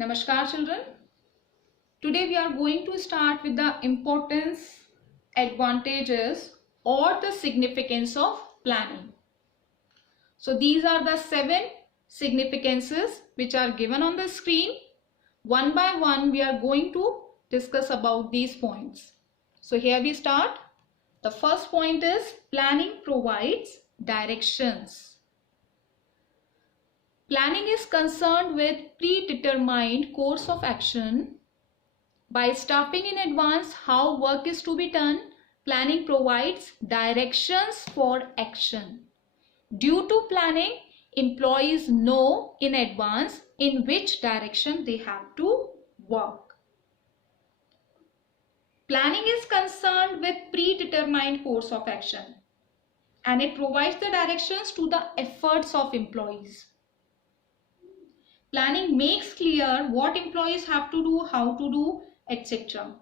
Namaskar children. Today we are going to start with the importance, advantages or the significance of planning. So these are the 7 significances which are given on the screen. One by one we are going to discuss about these points. So here we start. The first point is planning provides directions. Planning is concerned with predetermined course of action. By staffing in advance how work is to be done, planning provides directions for action. Due to planning, employees know in advance in which direction they have to work. Planning is concerned with predetermined course of action and it provides the directions to the efforts of employees. Planning makes clear what employees have to do, how to do, etc.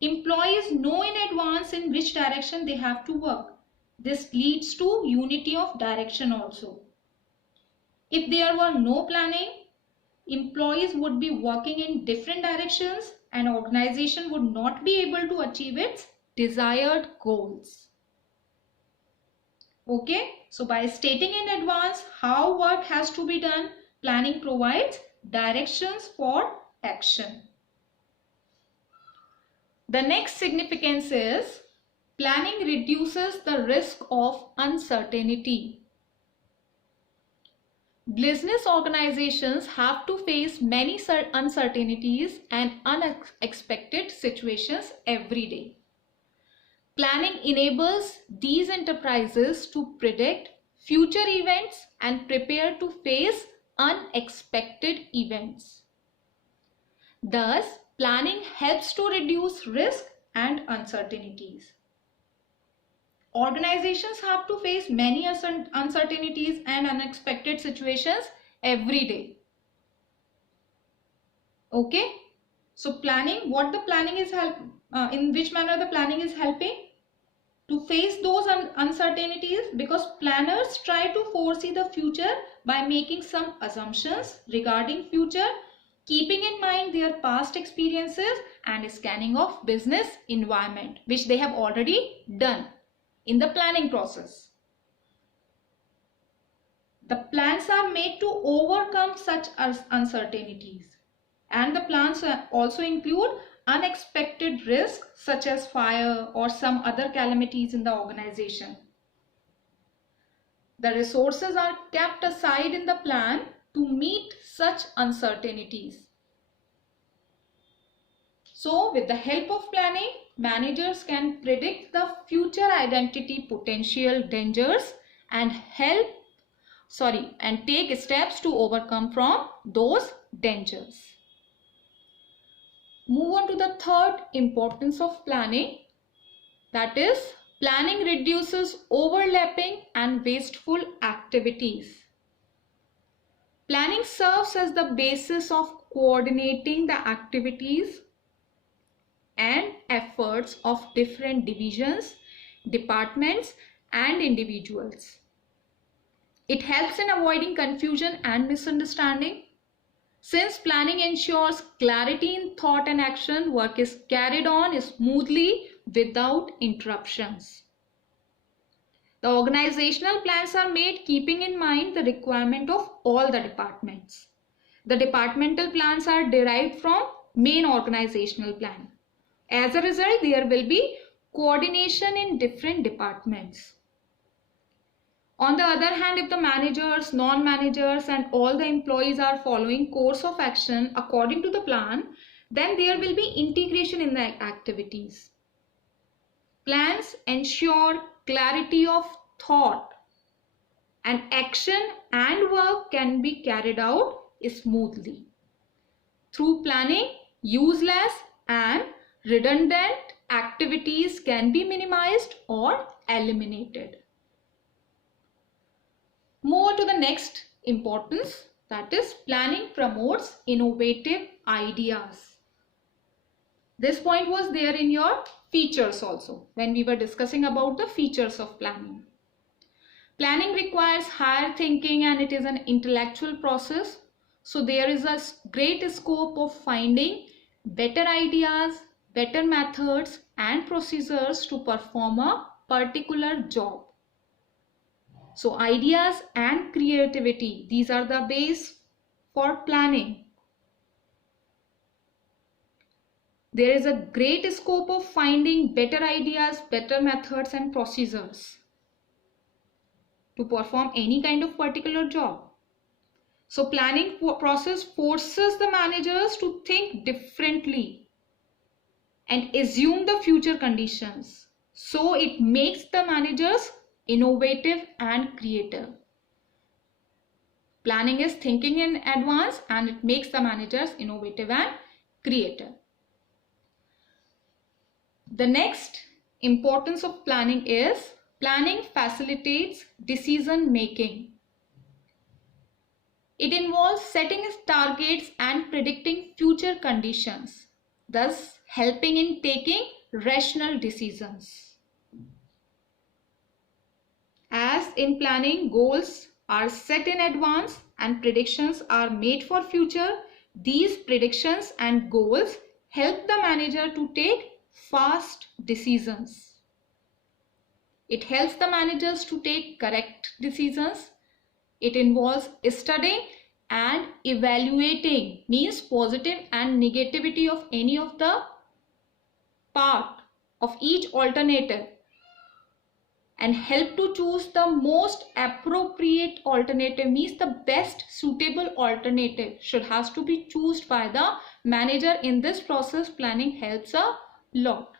Employees know in advance in which direction they have to work. This leads to unity of direction also. If there were no planning, employees would be working in different directions and organization would not be able to achieve its desired goals. Okay, so by stating in advance how work has to be done, planning provides directions for action. The next significance is planning reduces the risk of uncertainty. Business organizations have to face many uncertainties and unexpected situations every day. Planning enables these enterprises to predict future events and prepare to face unexpected events. Thus, planning helps to reduce risk and uncertainties. Organizations have to face many uncertainties and unexpected situations every day. Okay, so planning, what the planning is in which manner the planning is helping to face those uncertainties, because planners try to foresee the future by making some assumptions regarding future, keeping in mind their past experiences and scanning of business environment, which they have already done in the planning process. The plans are made to overcome such uncertainties, and the plans also include unexpected risks such as fire or some other calamities in the organization. The resources are kept aside in the plan to meet such uncertainties. So, with the help of planning, managers can predict the future identity potential dangers and take steps to overcome from those dangers. Move on to the third importance of planning, that is planning reduces overlapping and wasteful activities. Planning serves as the basis of coordinating the activities and efforts of different divisions, departments and individuals. It helps in avoiding confusion and misunderstanding. Since planning ensures clarity in thought and action, work is carried on smoothly without interruptions. The organizational plans are made keeping in mind the requirement of all the departments. The departmental plans are derived from main organizational plan. As a result, there will be coordination in different departments. On the other hand, if the managers, non-managers and all the employees are following course of action according to the plan, then there will be integration in the activities. Plans ensure clarity of thought and action and work can be carried out smoothly. Through planning, useless and redundant activities can be minimized or eliminated. Move to the next importance, that is planning promotes innovative ideas. This point was there in your features also when we were discussing about the features of planning. Planning requires higher thinking and it is an intellectual process. So there is a great scope of finding better ideas, better methods and procedures to perform a particular job. So ideas and creativity, these are the base for planning. There is a great scope of finding better ideas, better methods and procedures to perform any kind of particular job. So planning process forces the managers to think differently and assume the future conditions. So it makes the managers innovative and creative. Planning is thinking in advance and it makes the managers innovative and creative. The next importance of planning is planning facilitates decision making. It involves setting targets and predicting future conditions, thus helping in taking rational decisions. As in planning, goals are set in advance and predictions are made for future, these predictions and goals help the manager to take fast decisions. It helps the managers to take correct decisions. It involves studying and evaluating, means positive and negativity of any of the part of each alternative, and help to choose the most appropriate alternative, means the best suitable alternative has to be chosen by the manager. In this process, planning helps a lot.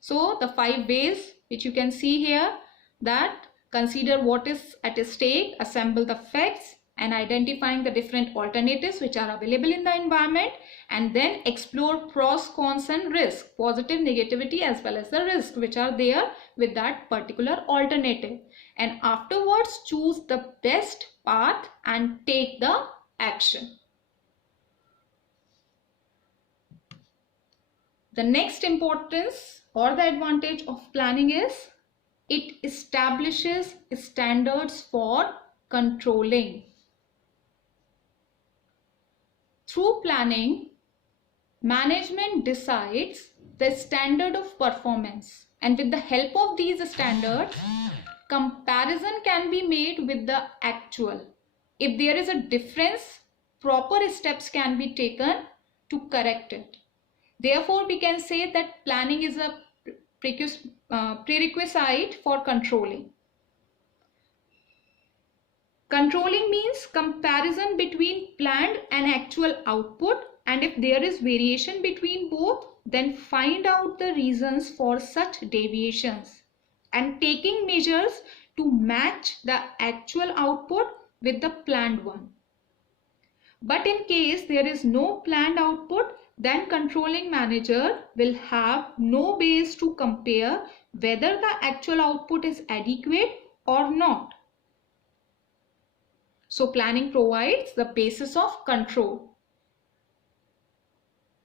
So the 5 ways which you can see here, that consider what is at stake, assemble the facts and identifying the different alternatives which are available in the environment, and then explore pros, cons and risk, positive, negativity as well as the risk which are there with that particular alternative, and afterwards choose the best path and take the action. The next importance or the advantage of planning is it establishes standards for controlling. Through planning, management decides the standard of performance, and with the help of these standards, comparison can be made with the actual. If there is a difference, proper steps can be taken to correct it. Therefore, we can say that planning is a prerequisite for controlling. Controlling means comparison between planned and actual output, and if there is variation between both, then find out the reasons for such deviations and taking measures to match the actual output with the planned one. But in case there is no planned output, then controlling manager will have no base to compare whether the actual output is adequate or not. So planning provides the basis of control.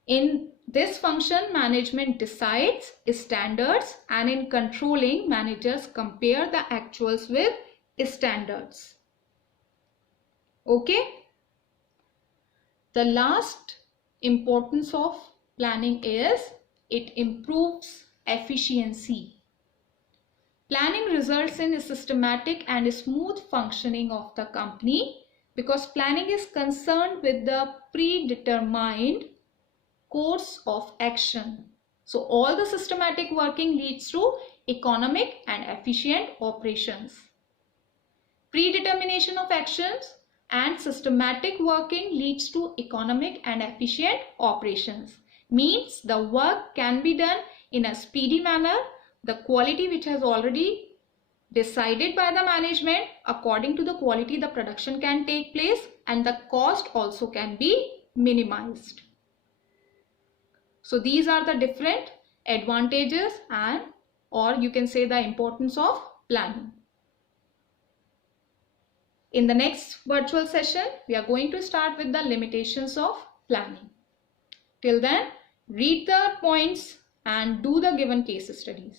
In this function, management decides standards, and in controlling, managers compare the actuals with standards. Okay. The last importance of planning is it improves efficiency. Planning results in a systematic and smooth functioning of the company because planning is concerned with the predetermined course of action. So all the systematic working leads to economic and efficient operations. Predetermination of actions and systematic working leads to economic and efficient operations. Means the work can be done in a speedy manner, the quality which has already decided by the management, according to the quality the production can take place, and the cost also can be minimized. So these are the different advantages and or you can say the importance of planning. In the next virtual session, we are going to start with the limitations of planning. Till then, read the points and do the given case studies.